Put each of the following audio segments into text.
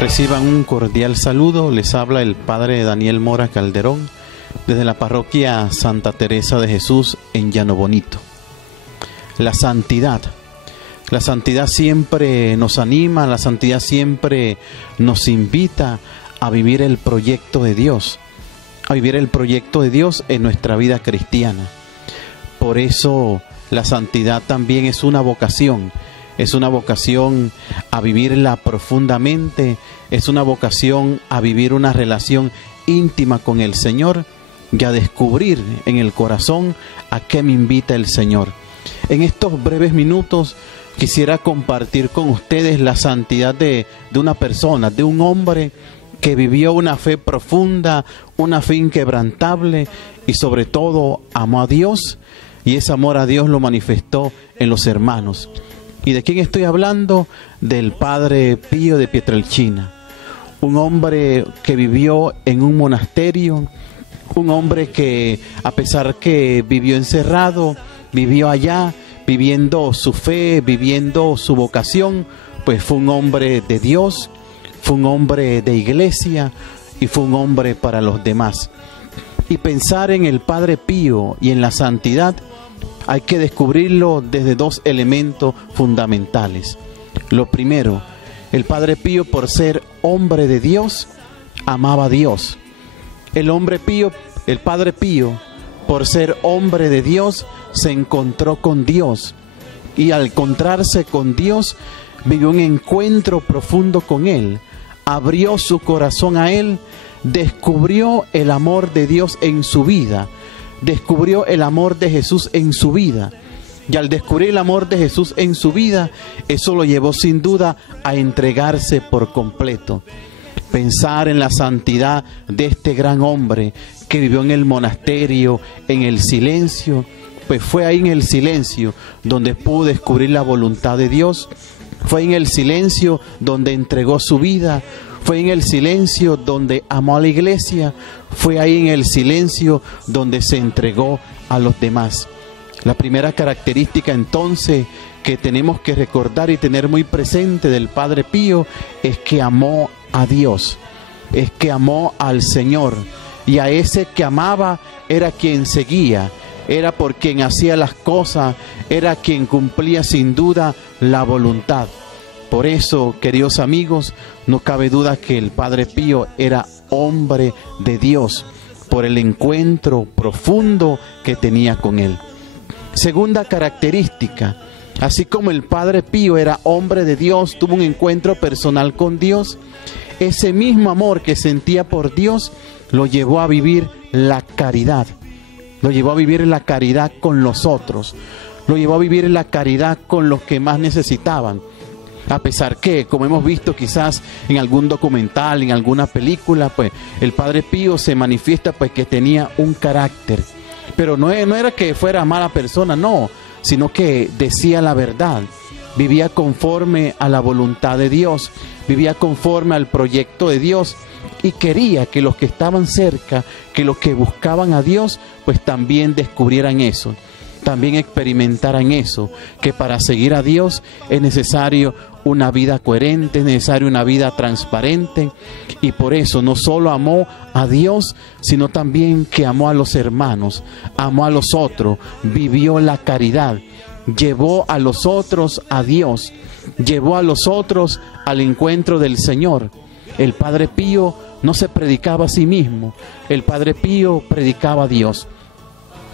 Reciban un cordial saludo. Les habla el Padre Daniel Mora Calderón desde la parroquia Santa Teresa de Jesús en Llano Bonito. La santidad siempre nos anima, la santidad siempre nos invita a vivir el proyecto de Dios, a vivir el proyecto de Dios en nuestra vida cristiana. Por eso la santidad también es una vocación a vivirla profundamente, es una vocación a vivir una relación íntima con el Señor y a descubrir en el corazón a qué me invita el Señor. En estos breves minutos quisiera compartir con ustedes la santidad de una persona, de un hombre que vivió una fe profunda, una fe inquebrantable y sobre todo amó a Dios, y ese amor a Dios lo manifestó en los hermanos. ¿Y de quién estoy hablando? Del Padre Pío de Pietrelcina, un hombre que vivió en un monasterio, un hombre que a pesar que vivió encerrado, vivió allá, viviendo su fe, viviendo su vocación, pues fue un hombre de Dios, fue un hombre de iglesia y fue un hombre para los demás. Y pensar en el Padre Pío y en la santidad hay que descubrirlo desde dos elementos fundamentales. Lo primero, el Padre Pío, por ser hombre de Dios, amaba a Dios. El Padre Pío, por ser hombre de Dios, se encontró con Dios. Y al encontrarse con Dios, vivió un encuentro profundo con Él. Abrió su corazón a Él, descubrió el amor de Dios en su vida. Descubrió el amor de Jesús en su vida, y al descubrir el amor de Jesús en su vida, eso lo llevó sin duda a entregarse por completo. Pensar en la santidad de este gran hombre que vivió en el monasterio, en el silencio, pues fue ahí en el silencio donde pudo descubrir la voluntad de Dios, fue en el silencio donde entregó su vida, fue en el silencio donde amó a la iglesia, fue ahí en el silencio donde se entregó a los demás. La primera característica entonces que tenemos que recordar y tener muy presente del Padre Pío es que amó a Dios, es que amó al Señor, y a ese que amaba era quien seguía, era por quien hacía las cosas, era quien cumplía sin duda la voluntad. Por eso, queridos amigos, no cabe duda que el Padre Pío era hombre de Dios, por el encuentro profundo que tenía con Él. Segunda característica, así como el Padre Pío era hombre de Dios, tuvo un encuentro personal con Dios, ese mismo amor que sentía por Dios lo llevó a vivir la caridad, lo llevó a vivir la caridad con los otros, lo llevó a vivir la caridad con los que más necesitaban. A pesar que, como hemos visto quizás en algún documental, en alguna película, pues el Padre Pío se manifiesta pues que tenía un carácter. Pero no era que fuera mala persona, no, sino que decía la verdad. Vivía conforme a la voluntad de Dios, vivía conforme al proyecto de Dios y quería que los que estaban cerca, que los que buscaban a Dios, pues también descubrieran eso. También experimentaran eso, que para seguir a Dios es necesario una vida coherente, es necesario una vida transparente, y por eso no solo amó a Dios, sino también que amó a los hermanos, amó a los otros, vivió la caridad, llevó a los otros a Dios, llevó a los otros al encuentro del Señor. El Padre Pío no se predicaba a sí mismo, el Padre Pío predicaba a Dios.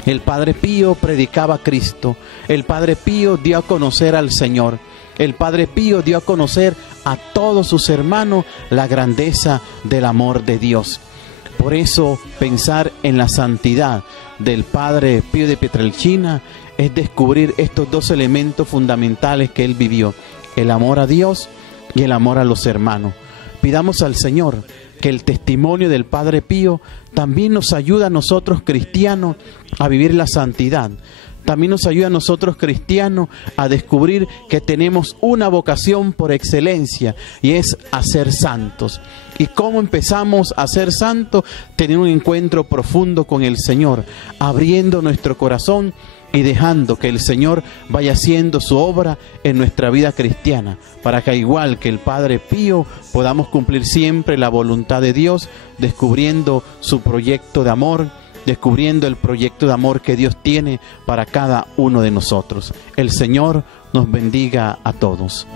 El Padre Pío predicaba a Cristo, el Padre Pío dio a conocer al Señor, el Padre Pío dio a conocer a todos sus hermanos la grandeza del amor de Dios. Por eso pensar en la santidad del Padre Pío de Pietrelcina es descubrir estos dos elementos fundamentales que él vivió, el amor a Dios y el amor a los hermanos. Pidamos al Señor que el testimonio del Padre Pío también nos ayuda a nosotros cristianos a vivir la santidad. También nos ayuda a nosotros cristianos a descubrir que tenemos una vocación por excelencia y es a ser santos. ¿Y cómo empezamos a ser santos? Tener un encuentro profundo con el Señor, abriendo nuestro corazón y dejando que el Señor vaya haciendo su obra en nuestra vida cristiana, para que igual que el Padre Pío podamos cumplir siempre la voluntad de Dios, descubriendo su proyecto de amor, descubriendo el proyecto de amor que Dios tiene para cada uno de nosotros. El Señor nos bendiga a todos.